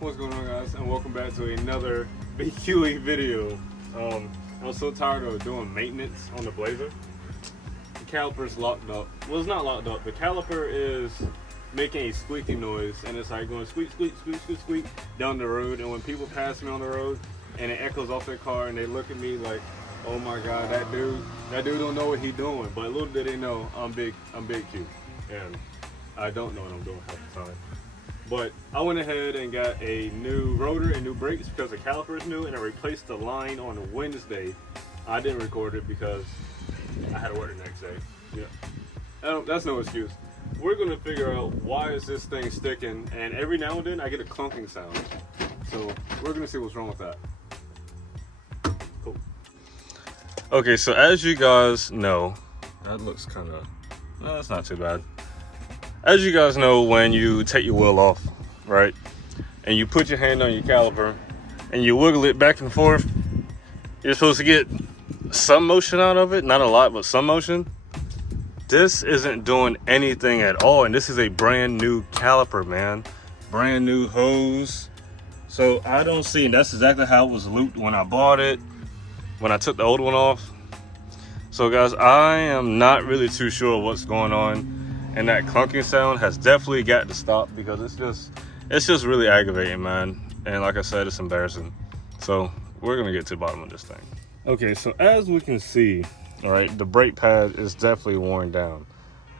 What's going on, guys, and welcome back to another BQE video. I'm so tired of doing maintenance on the Blazer. The caliper's locked up. Well, it's not locked up. The caliper is making a squeaky noise, and it's like going squeak, squeak, squeak, squeak, squeak down the road. And when people pass me on the road, and it echoes off their car, and they look at me like, "Oh my God, that dude don't know what he's doing." But little did they know, I'm big Q, and I don't know what I'm doing half the time. But I went ahead and got a new rotor and new brakes because the caliper is new, and I replaced the line on Wednesday. I didn't record it because I had to work the next day. Yeah, that's no excuse. We're gonna figure out why is this thing sticking, and every now and then I get a clunking sound. So we're gonna see what's wrong with that. Cool. Okay, so as you guys know, that looks kind of, no, that's not too bad. As you guys know, when you take your wheel off, right, and you put your hand on your caliper and you wiggle it back and forth, you're supposed to get some motion out of it. Not a lot, but some motion. This isn't doing anything at all, and this is a brand new caliper, man. Brand new hose. So I don't see, and that's exactly how it was looped when I bought it, when I took the old one off. So guys, I am not really too sure what's going on. And that clunking sound has definitely got to stop because it's just really aggravating, man. And like I said, it's embarrassing. So we're gonna get to the bottom of this thing. Okay, so as we can see, all right, the brake pad is definitely worn down.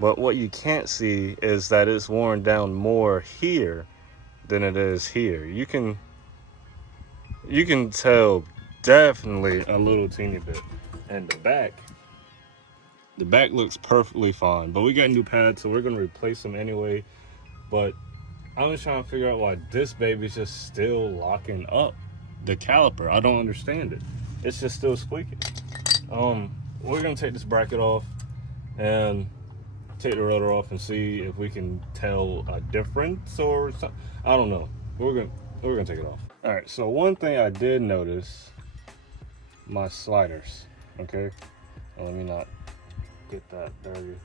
But what you can't see is that it's worn down more here than it is here. You can tell definitely a little teeny bit. And the back looks perfectly fine, but we got new pads, so we're gonna replace them anyway. But I'm just trying to figure out why this baby's just still locking up the caliper. I don't understand it. It's just still squeaking. We're gonna take this bracket off and take the rotor off and see if we can tell a difference or something. I don't know. We're gonna take it off. All right. So one thing I did notice, my sliders. Okay. Let me not get that dirty.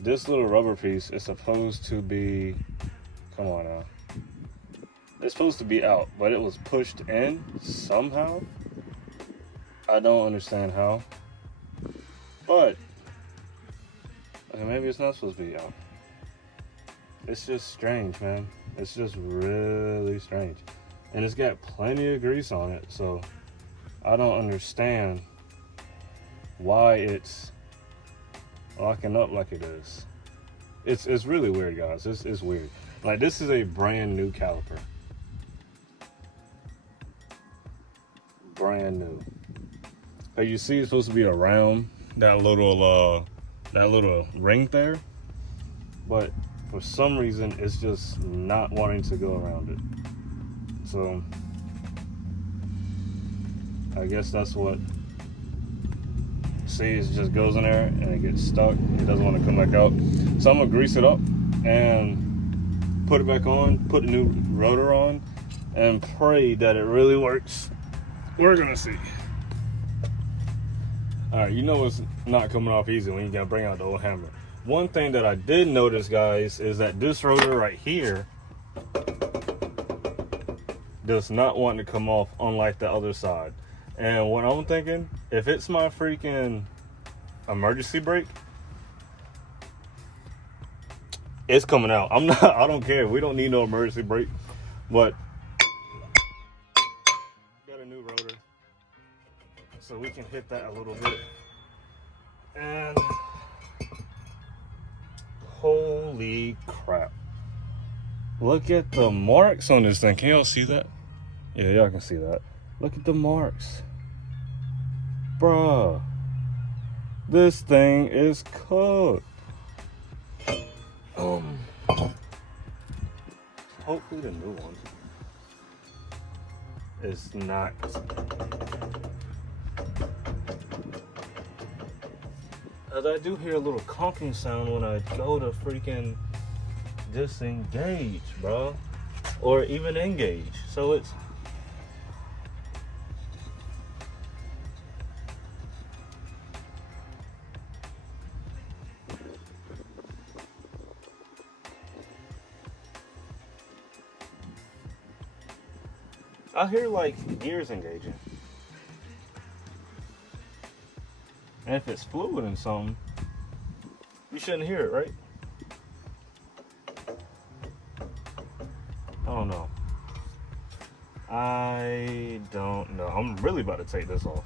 This little rubber piece is supposed to be, come on now, it's supposed to be out, but it was pushed in somehow. I don't understand how, but okay, maybe it's not supposed to be out. It's just strange, man. It's just really strange, and it's got plenty of grease on it, so I don't understand why it's locking up like it is. It's really weird, guys. It's weird. Like, this is a brand new caliper. Brand new. Like, you see, it's supposed to be around that little ring there, but for some reason it's just not wanting to go around it. So I guess that's what. See, it just goes in there and it gets stuck. It doesn't want to come back out. So I'm gonna grease it up and put it back on, put the new rotor on, and pray that it really works. We're gonna see. All right, you know it's not coming off easy when you gotta bring out the old hammer. One thing that I did notice, guys, is that this rotor right here does not want to come off, unlike the other side. And what I'm thinking, if it's my freaking emergency brake, it's coming out. I don't care. We don't need no emergency brake. But got a new rotor, so we can hit that a little bit. And holy crap. Look at the marks on this thing. Can y'all see that? Yeah, y'all can see that. Look at the marks. Bruh. This thing is cooked. Hopefully the new one is not. As I do hear a little conking sound when I go to freaking disengage, bro. Or even engage. So it's. I hear like gears engaging. And if it's fluid and something, you shouldn't hear it, right? I don't know. I don't know. I'm really about to take this off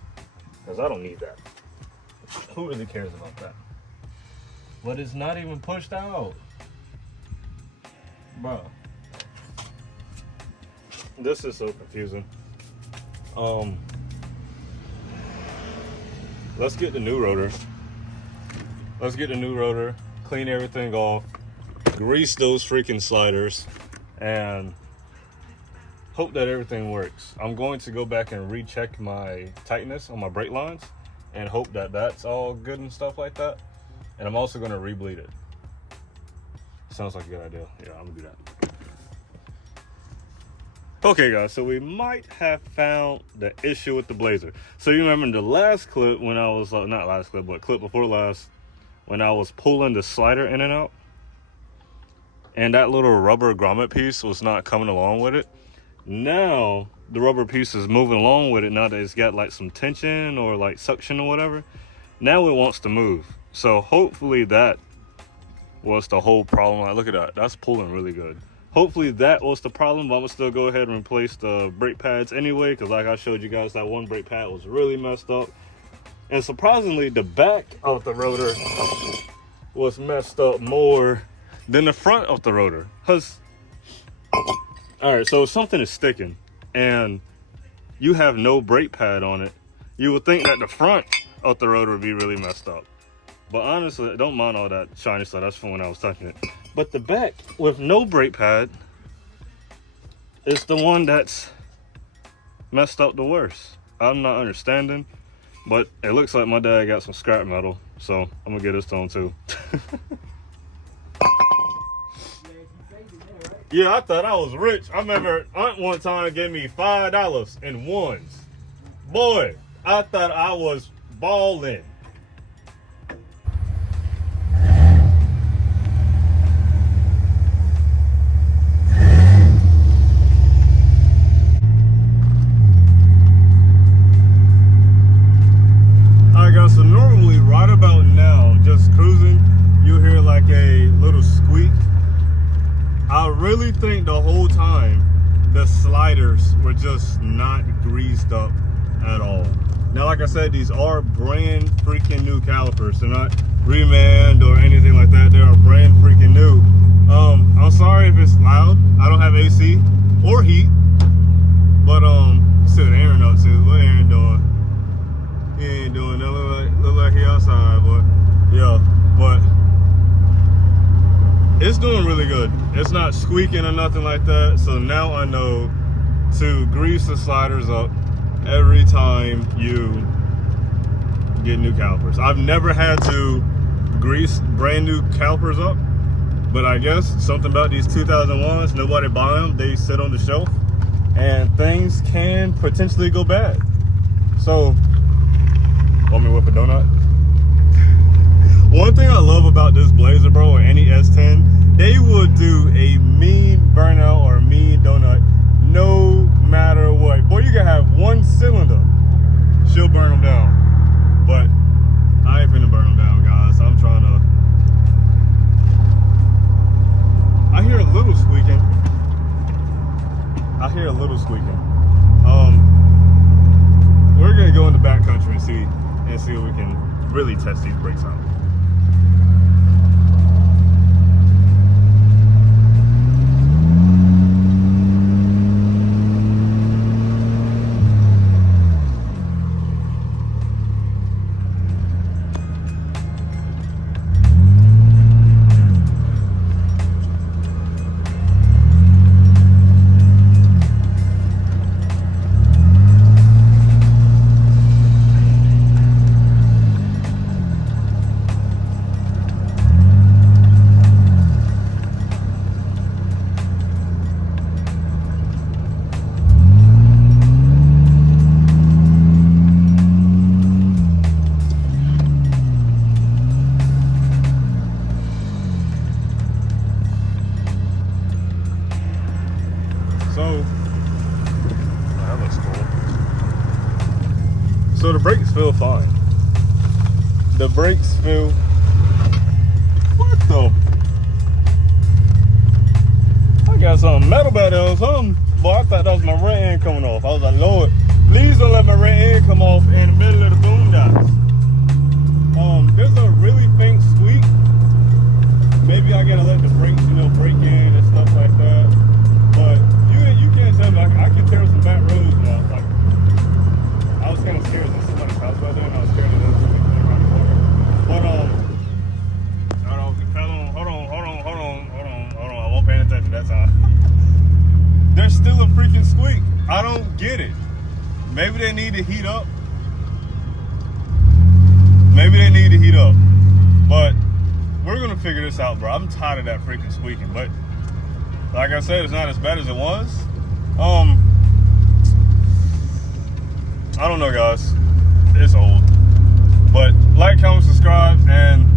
because I don't need that. Who really cares about that? But it's not even pushed out. Bro. This is so confusing. Let's get the new rotor. Let's get the new rotor, clean everything off, grease those freaking sliders, and hope that everything works. I'm going to go back and recheck my tightness on my brake lines and hope that that's all good and stuff like that. And I'm also going to rebleed it. Sounds like a good idea. Yeah, I'm gonna do that. Okay guys, so we might have found the issue with the Blazer. So you remember in the last clip when I was, not last clip, but clip before last, when I was pulling the slider in and out, and that little rubber grommet piece was not coming along with it. Now the rubber piece is moving along with it now that it's got like some tension or like suction or whatever. Now it wants to move. So hopefully that was the whole problem. Like, look at that, that's pulling really good. Hopefully that was the problem, but I'm gonna still go ahead and replace the brake pads anyway, because like I showed you guys, that one brake pad was really messed up. And surprisingly, the back of the rotor was messed up more than the front of the rotor. Cause, all right, so if something is sticking and you have no brake pad on it, you would think that the front of the rotor would be really messed up. But honestly, don't mind all that shiny stuff, that's from when I was touching it. But the back with no brake pad is the one that's messed up the worst. I'm not understanding, but it looks like my dad got some scrap metal, so I'm gonna get this to him too. Yeah, I thought I was rich. I remember Aunt one time gave me $5 in ones. Boy, I thought I was balling. So normally right about now, just cruising, you hear like a little squeak. I really think the whole time the sliders were just not greased up at all. Now, like I said, these are brand freaking new calipers. They're not reman or anything like that. They are brand freaking new. I'm sorry if it's loud. I don't have AC or heat, but see what Aaron up to. What Aaron doing? He ain't doing that. Look like he outside, but yeah, but it's doing really good. It's not squeaking or nothing like that. So now I know to grease the sliders up every time you get new calipers. I've never had to grease brand new calipers up, but I guess something about these 2001s, nobody buy them. They sit on the shelf and things can potentially go bad. So want me to whip a donut? One thing I love about this Blazer, bro, or any S10, they will do a mean burnout or a mean donut no matter what. Boy, you can have one cylinder, she'll burn them down. But I ain't finna burn them down, guys. I'm trying to. I hear a little squeaking. I hear a little squeaking. We're gonna go in the back country and see if we can really test these brakes out. So feel fine. The brakes feel. What the? I got something metal back there or something. Boy, I thought that was my rear end coming off. I was like, Lord, please don't let my rear end come off in the middle of the boondocks. There's a really faint squeak. Maybe I gotta let the brakes, break in and stuff like that. But you can't tell me. I can tear some back roads now. Like, I was kind of scared of somebody's house right there, and I was scared of them around the corner. But hold on. I won't pay attention that time. There's still a freaking squeak. I don't get it. Maybe they need to heat up. But we're gonna figure this out, bro. I'm tired of that freaking squeaking. But like I said, it's not as bad as it was. I don't know, guys. It's old. But like, comment, subscribe, and